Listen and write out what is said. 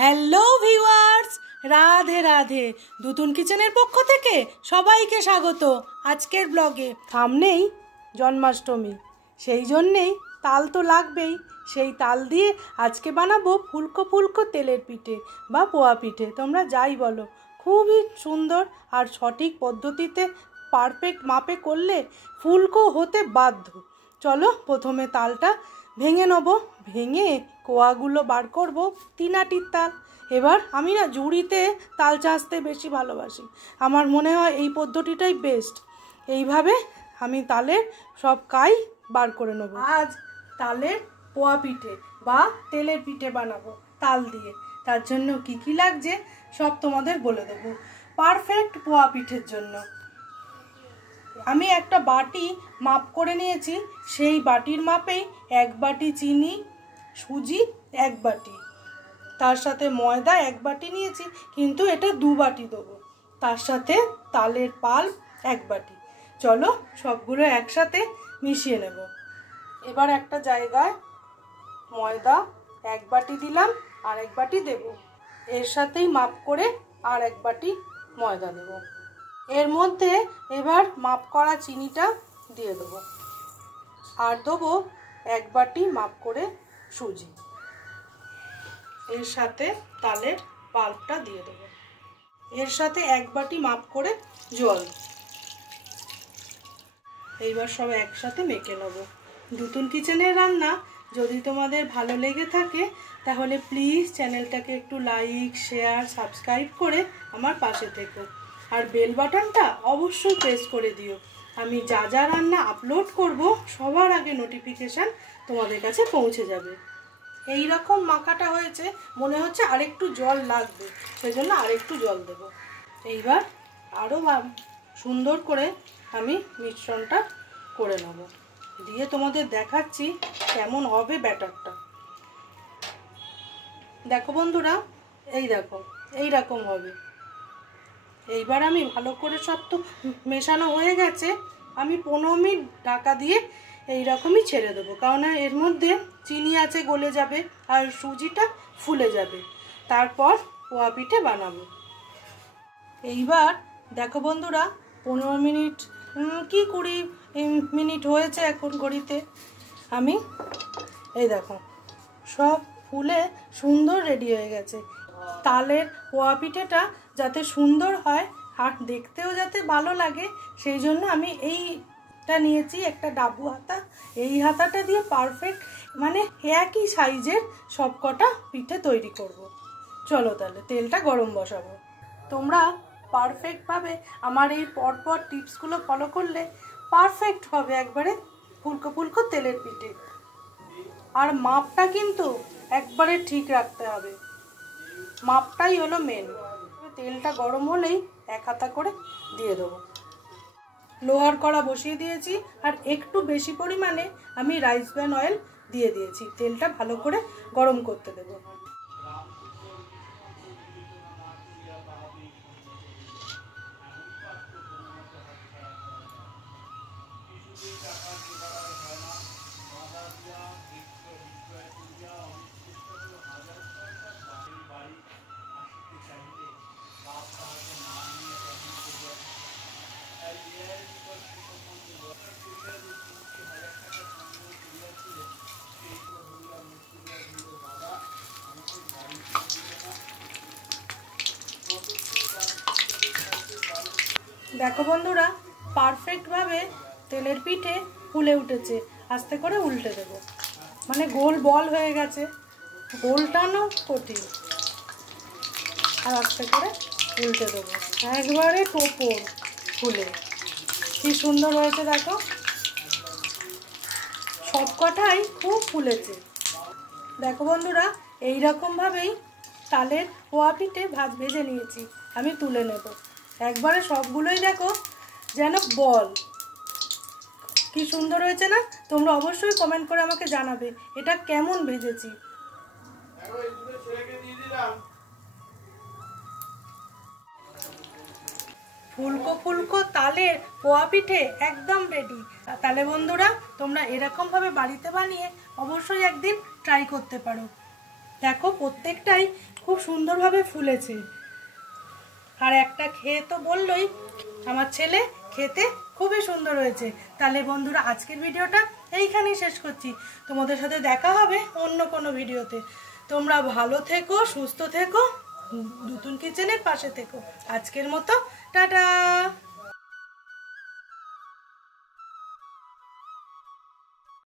Hello viewers, Radhe Radhe. Dutun কিচেনের পক্ষ থেকে সবাইকে স্বাগত। আজকের ব্লগে সামনেই জন্মাষ্টমী, সেই জন্যেই তাল তো লাগবেই। সেই তাল দিয়ে আজকে বানাবো ফুলকো ফুলকো তেলের পিঠে বা পোয়া পিঠে, তোমরা যাই বলো। খুবই সুন্দর আর সঠিক পদ্ধতিতে পারফেক্ট মাপে করলে ফুলকো হতে বাধ্য। চলো প্রথমে তালটা ভেঙে নেব, ভেঙে কোয়াগুলো বার করব। 3 আটির তাল। এবার আমি না ঝুড়িতে তাল চাঁচতে বেশি ভালোবাসি, আমার মনে হয় এই পদ্ধতিটাই বেস্ট। এইভাবে আমি তালের সব কাই বার করে নেব। আজ তালের পোয়া পিঠে বা তেলের পিঠে বানাবো তাল দিয়ে। তার জন্য কি কি লাগছে সব তোমাদের বলে দেবো পারফেক্ট পোয়া পিঠের জন্য। আমি একটা বাটি মাপ করে নিয়েছি, সেই বাটির মাপেই 1 বাটি চিনি, সুজি 1 বাটি, তার সাথে ময়দা 1 বাটি নিয়েছি, কিন্তু এটা 2 বাটি দেবো। তার সাথে তালের পাল্প 1 বাটি। চলো সবগুলো একসাথে মিশিয়ে নেব। এবার একটা জায়গায় ময়দা 1 বাটি দিলাম, আর 1 বাটি দেব। এর সাথেই মাপ করে আর 1 বাটি ময়দা দেব। এর মধ্যে এবার মাপ করা চিনিটা দিয়ে দেবো, আর দেবো 1 বাটি মাপ করে সুজি। এর সাথে তালের পাল্পটা দিয়ে দেবো। এর সাথে 1 বাটি মাপ করে জল। এইবার সব একসাথে মেখে নেব। দুতুন কিচেনের রান্না যদি তোমাদের ভালো লেগে থাকে তাহলে প্লিজ চ্যানেলটাকে একটু লাইক, শেয়ার, সাবস্ক্রাইব করে আমার পাশে থেকো। আর বেল বাটনটা অবশ্যই প্রেস করে দিও। আমি যা যা রান্না আপলোড করব সবার আগে নোটিফিকেশান তোমাদের কাছে পৌঁছে যাবে। এই রকম মাখাটা হয়েছে, মনে হচ্ছে আরেকটু জল লাগবে, সেজন্য আরেকটু জল দেব। এইবার আরও সুন্দর করে আমি মিশ্রণটা করে নেব, দিয়ে তোমাদের দেখাচ্ছি কেমন হবে ব্যাটারটা। দেখো বন্ধুরা, এই দেখো এই রকম হবে। এইবার আমি ভালো করে সব তো মেশানো হয়ে গেছে, আমি 15 মিনিট ঢাকা দিয়ে এই রকমই ছেড়ে দেবো, কারণ এর মধ্যে চিনি আছে, গলে যাবে আর সুজিটা ফুলে যাবে। তারপর পোয়া পিঠে বানাবো। এইবার দেখো বন্ধুরা, 15 মিনিট কি 20 মিনিট হয়েছে এখন ঘড়িতে। আমি এই দেখো সব ফুলে সুন্দর রেডি হয়ে গেছে। তালের পোয়া পিঠেটা যাতে সুন্দর হয় আর দেখতেও যাতে ভালো লাগে, সেই জন্য আমি এইটা নিয়েছি, একটা ডাবু হাতা। এই হাতাটা দিয়ে পারফেক্ট মানে একই সাইজের সব কটা পিঠে তৈরি করব। চলো তাহলে তেলটা গরম বসাবো। তোমরা পারফেক্টভাবে আমার এই পরপর টিপসগুলো ফলো করলে পারফেক্ট হবে একবারে ফুলকো ফুলকো তেলের পিঠে। আর মাপটা কিন্তু একবারে ঠিক রাখতে হবে, মাপটাই হলো মেন। তেলটা গরম হলেই 1 হাতা করে দিয়ে দেবো। লোহার কড়া বসিয়ে দিয়েছি, আর একটু বেশি পরিমাণে আমি রাইস ব্র্যান অয়েল দিয়ে দিয়েছি। তেলটা ভালো করে গরম করতে দেবো। দেখো বন্ধুরা, পারফেক্টভাবে তেলের পিঠে ফুলে উঠেছে। আস্তে করে উল্টে দেবো, মানে গোল বল হয়ে গেছে, গোলটানো কঠিন। আর আস্তে করে উল্টে দেবো, একবারে টোপর ফুলে কি সুন্দর হয়েছে। দেখো সবকটাই খুব ফুলেছে। দেখো বন্ধুরা, এই রকমভাবেই তালের পোয়া পিঠে ভেজে নিয়েছি, আমি তুলে নেব। একবারে সবগুলোই দেখো যেন বল। কি সুন্দর হয়েছে না? তোমরা অবশ্যই কমেন্ট করে আমাকে জানাবে এটা কেমন ভেজেছি। ফুলকো ফুলকো তালের পোয়া পিঠে একদম রেডি। তাহলে বন্ধুরা, তোমরা এরকমভাবে বাড়িতে বানিয়ে অবশ্যই একদিন ট্রাই করতে পারো। দেখো প্রত্যেকটাই খুব সুন্দরভাবে ফুলেছে। আর একটা খেয়ে তো বললোই আমার ছেলে খেতে খুবই সুন্দর হয়েছে। তাহলে বন্ধুরা আজকের ভিডিওটা এইখানেই শেষ করছি। তোমাদের সাথে দেখা হবে অন্য কোনো ভিডিওতে। তোমরা ভালো থেকো, সুস্থ থেকো, নতুন কিচেনের পাশে থেকো। আজকের মতো টাটা।